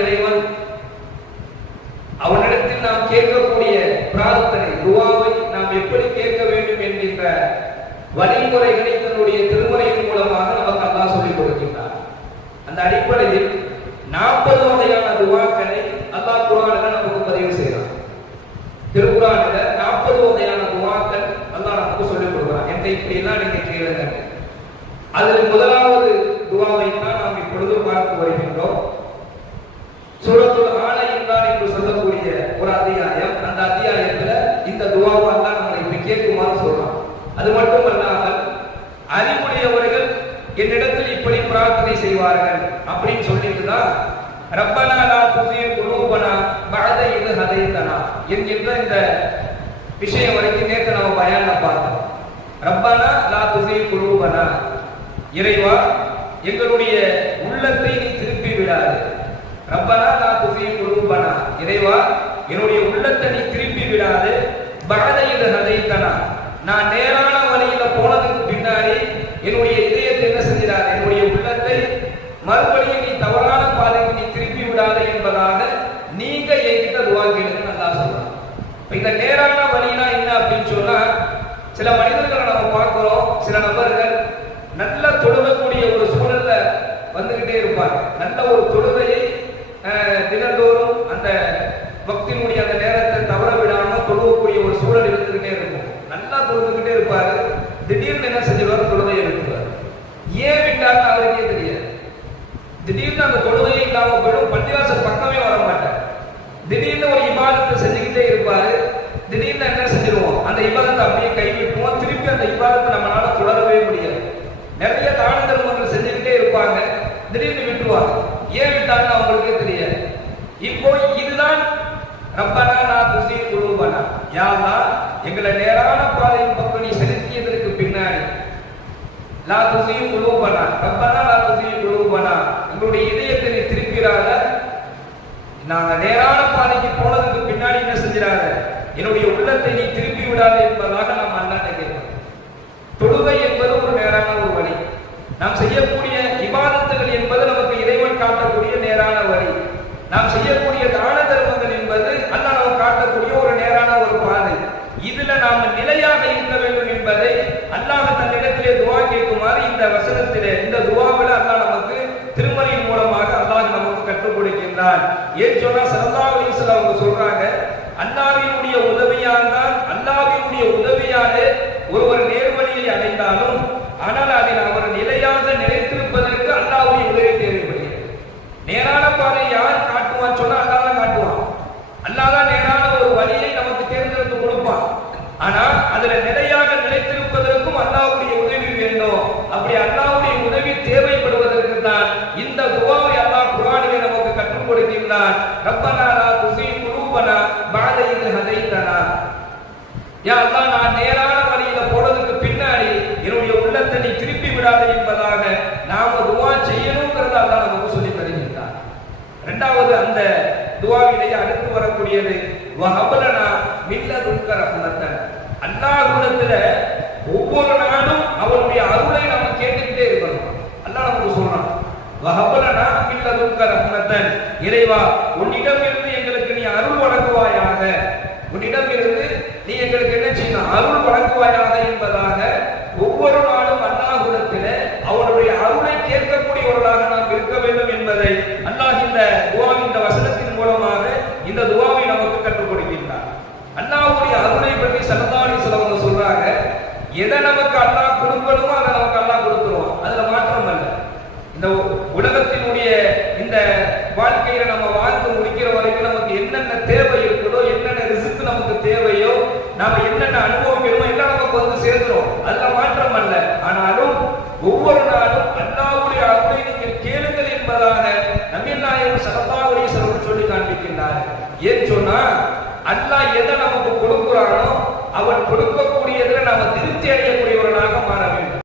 இறைவன் அவனிடத்தில் நாம் கேட்கக்கூடிய பிரார்த்தனை துஆவை நாம் எப்படி கேட்க வேண்டும் என்கின்ற வழிமுறைகளை தன்னுடைய திருமுறையின் மூலமாக நமக்கு அல்லாஹ் சொல்லிக் கொடுக்கின்றார். அந்த அடிப்படையில் 40 வகையான துஆக்களை அல்லாஹ் குர்ஆனில் நமக்கு பதிவு செய்கிறார். திருக்குர்ஆனில் 40 வகையான துஆக்கள் அல்லாஹ் நமக்கு சொல்லிக் கொடுக்கிறார். என்ன இப்படி எல்லாம் நீங்க கேளுங்க. அதில் முதலாவது துஆவை தான் நாம் இப்பொழுது பார்த்து வருகின்றோம். சூரத்துல் ஆல இம்ரான் என்று சொல்லக்கூடிய ஒரு அத்தியாயம். அந்த அத்தியாயத்தில் இந்த துஆவை அல்லாஹ் நம்மை இப்படி கேட்குமாறு சொல்றான். அது மட்டுமல்லாமல் அறிவுடையவர்கள் என்னிடத்தில் இப்படி பிரார்த்தனை செய்வார்கள் அப்படின்னு சொல்லிட்டு தான் ரப்பனா லா துஸிக் குலூபனா பஅத இத் ஹதைதனா என்கின்ற இந்த விஷயம் வரைக்கும் நேற்று நம்ம பயான்ல பார்த்தோம். ரப்பனா லா துஸிக் குலூபனா, இறைவா எங்களுடைய உள்ளத்தை நீ திருப்பி விடாது. ரப்பனா லா துஸிக் குலூபனா, இறைவா என்னுடைய உள்ளத்தை நீ திருப்பி விடாது. பஅத இத் ஹதைதனா, நான் நேரான வழியில போனதுக்கு பின்னாடி என்னுடைய இதயத்தை என்ன செஞ்சிடாது, என்னுடைய உள்ளத்தை மறுபடியும் நீ தவறான பாதைக்கு நீ திருப்பி விடாத என்பதாக நீங்க என்கிட்ட துஆ கேளுங்க நல்லா சொல்றாங்க. இந்த நேரான வழினா என்ன அப்படின்னு சொன்னா, சில மனிதர்களை நம்ம பார்க்கிறோம். சில நபர்கள் நல்ல தொழுகக்கூடிய ஒரு சூழல்ல வந்துகிட்டே இருப்பாங்க. நல்ல ஒரு தொழுகையை தினந்தோறும் அந்த பக்தியினுடைய அந்த நேரத்தை தவற விடாம தொழுகக்கூடிய ஒரு சூழல் இருந்துகிட்டே இருக்கும். நல்லா தொழுதுகிட்டே இருப்பாரு. திடீர்னு என்ன செஞ்சிருவாரு, தொழுகையை எடுத்துவார். ஏன் விட்டாருன்னு அவருக்கே தெரியாது. திடீர்னு அந்த தொழுகையை இல்லாம போயிடும். பள்ளிவாசல் பக்கமே வர மாட்டார். திடீர்னு ஒரு இபாதத்தை செஞ்சுக்கிட்டே இருப்பாரு. திடீர்னு என்ன செஞ்சிருவோம், அந்த இபாதத்தை அப்படியே கைவிட்டுவோம். திருப்பி அந்த இபாதத்தை நம்மளால தொடரவே முடியாது. நிறைய தான தர்மங்கள் செஞ்சுக்கிட்டே இருப்பாங்க. திடீர்னு விட்டுருவாங்க. ஏன் விட்டாருன்னு அவங்களுக்கே தெரியாது. இப்போ இதுதான் ரப்பனா லா துஸிக் குலூபனா, யா அல்லாஹ் எங்களை நேரான பாதையின் பக்கம் நீ செலுத்தியதற்கு பின்னாடி லா துஸிக் குலூபனா, ரப்பனா லா துஸிக் குலூபனா, எங்களுடைய இதயத்தை நீ திருப்பிடாத. நாங்க நேரான பாதைக்கு போனதுக்கு பின்னாடி என்ன செஞ்சிடாத, என்னுடைய உள்ளத்தை நீ திருப்பி விடாத என்பதாக நாம் அல்லாஹ்ட்ட கேட்கிறோம். தொழுகை என்பது ஒரு நேரான ஒரு வழி. நாம் செய்யக்கூடிய இபாதத்துகள் என்பது நமக்கு இறைவன் காட்டக்கூடிய நேரான வழி. நாம் செய்யக்கூடிய தான தர்மங்கள் என்பது அல்லாஹ் நமக்கு காட்டக்கூடிய ஒரு நேரான ஒரு பாதை. இதுல நாம் நிலையாக இருக்க வேண்டும் என்பதை அல்லாஹ் தன்னிடத்திலே துஆ கேட்குமாறு இந்த வசனத்திலே, இந்த துஆவில் அல்லாஹ் நமக்கு திருமறையின் மூலமாக அல்லாஹ் நமக்கு கற்றுக் கொடுக்கின்றான். ஏன் சொன்னா ஸல்லல்லாஹு அலைஹி வஸல்லம் அவங்க சொல்றாங்க, அல்லாஹ்வினுடைய உதவியாலே ஒருவர் நேர்வழியை அடைந்தாலும் ஆனால் அதில் அவர் நிலையாக நிலைத்திருப்பதற்கு அல்லாஹ்வுடைய உதவி தேவைப்படுகிறது. நேரான பாதை யார் காட்டுவான் சொன்னா அல்லாஹ் தான் காட்டுவான். அல்லாஹ் தான் நேரான ஒரு வழியை நமக்கு தேர்ந்தெடுத்து கொடுப்பான். ஆனால் அதுல நிலையாக நிலைத்திருப்பதற்கும் அல்லாஹ்வுடைய உதவி வேண்டும். அப்படி அல்லாஹ்வுடைய உதவி தேவைப்படுவதற்கு தான் இந்த துஆவை அல்லாஹ் குர்ஆனிலே நமக்கு கற்றுக் கொடுக்கின்றான். ரப்பனா லா துஸிக் குலூபனா பஅத இத் ஹதைதனா, யா அல்லாஹ் நான் நேரான வழியில போனதுக்கு பின்னாடி என்னுடைய உள்ளத்தை நீ திருப்பி விடாதே என்பதாக நாம துஆ செய்யணும்ங்கறத அல்லாஹ் நமக்கு சொல்லி தருகின்றார். இரண்டாவது அந்த துஆவிலேயே அடுத்து வரக்கூடியது வஹபலனா மில்லதுன்க ரஹ்மத்தன், அல்லாஹ்விடத்துல ஒவ்வொரு நாளும் அவருடைய அருளை நம்ம கேட்டுக்கிட்டே இருக்கணும். அல்லாஹ் நமக்கு சொல்றான், வஹபலனா மில்லதுன்க ரஹ்மத்தன், இறைவா உன்னிடமிருந்து எங்களுக்கு நீ அருள் வழங்குவாயாக, உன்னிடமிருந்து நீ எங்களுக்கு என்ன செய்யணும், அருள் வழங்குவாயாக என்பதாக ஒவ்வொரு நாளும் அல்லாஹ்விடத்திலே அவருடைய அருளை கேட்கக்கூடியவர்களாக நாம் இருக்க வேண்டும் என்பதை அல்லாஹ் இந்த துஆவின் இந்த வசனத்தின் மூலமாக இந்த துஆவை நமக்கு கற்றுக் கொடுக்கின்றார். அல்லாஹ்வுடைய அருளை பற்றி ஸல்லல்லாஹு அலைஹி வஸல்லம் சொல்றாங்க, எதை நமக்கு அல்லாஹ் கொடுக்கணுமோ அதை நமக்கு அல்லாஹ் கொடுத்துருவான். அதுல மாற்றம் அல்ல. இந்த உலகத்தினுடைய இந்த வாழ்க்கையில நம்ம வாழ்ந்து முடிக்கிற வரைக்கும் நமக்கு என்னென்ன தேவை இருக்குதோ, என்னென்ன ரிஸ்க் நமக்கு தேவையோ, நாம என்னென்ன அனுபவிக்கிறோமோ எல்லாம் நமக்கு வந்து சேர்ந்துரும். அதுல மாற்றம் அல்ல. ஆனாலும் ஒவ்வொரு நாளும் அல்லாஹ்வுடைய அருளை நீங்கள் கேளுங்கள் என்பதாக நபிகள் நாயகம் ஸல்லல்லாஹு அலைஹி வஸல்லம் சொல்லி காண்பிக்கின்றார். ஏன் சொன்னா அல்லாஹ் எதை நமக்கு கொடுக்கிறானோ அவன் கொடுக்கக்கூடியதுல நாம திருப்தி அடையக்கூடியவர்களாக மாற வேண்டும்.